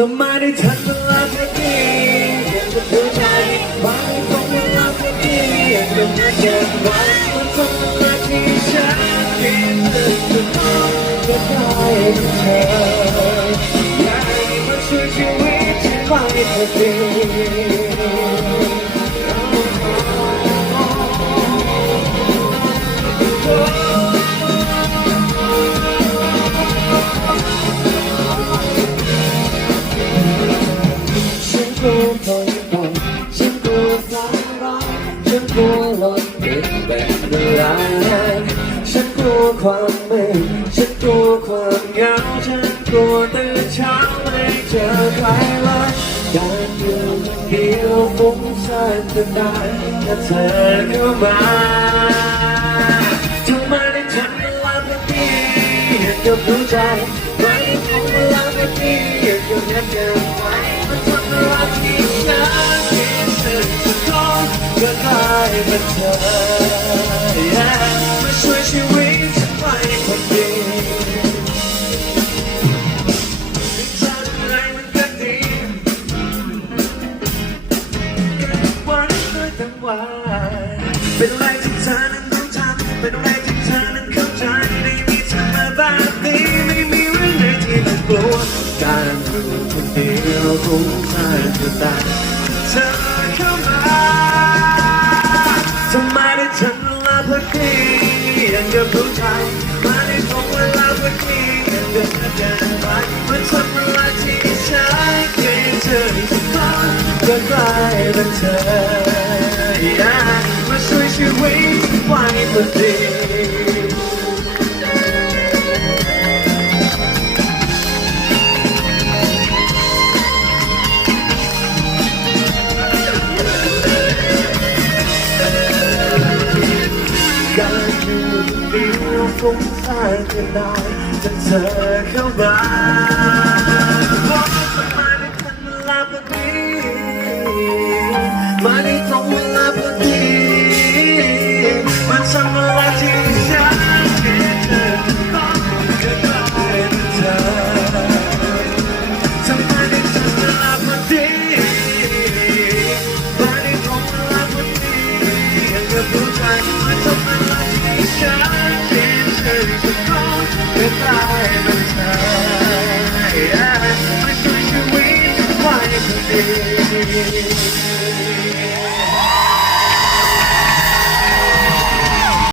ทำไมได้ทันเวลาพอดีอยากจะดูใจว่าไม่คงเวลาพอดีอยากจะมาเก็บไว้มันทำเวลาที่ฉันคิดถึงเธองจะได้เธออยากให้มันช่วยชีวิตฉันไว้พอดี รถติดแบบเวลาฉันกลัวความมืดฉันกลัวความเหงาฉันกลัวตื่นเช้าไม่เจอใครเลยการอยู่คนเดียวฟุ้งซ่านจนได้ถ้าเธอเข้ามาทำไมได้ทันเวลาพอดีเห็นกับหัวใจ เธอมาช่วยชีวิตฉันไปคนเดียวทำอะไรมันก็ดีกันวันเลยทั้งวันเป็นไรที่เธอนั้นต้องทำเป็นไรที่เธอนั้นเข้าใจไม่มีเธอมาแบบนี้ไม่มีเรื่องไหนที่ต้องกลัวการอยู่คนเดียวคงซ่านจะตายเธอ จะกลายเป็นเธอ yeah มาช่วยชีวิตไว้พอดีการอยู่ดีฟุ้งซ่านจะได้จะเธอเข้ามา yeah มาช่วยชีวิตไว้พอดี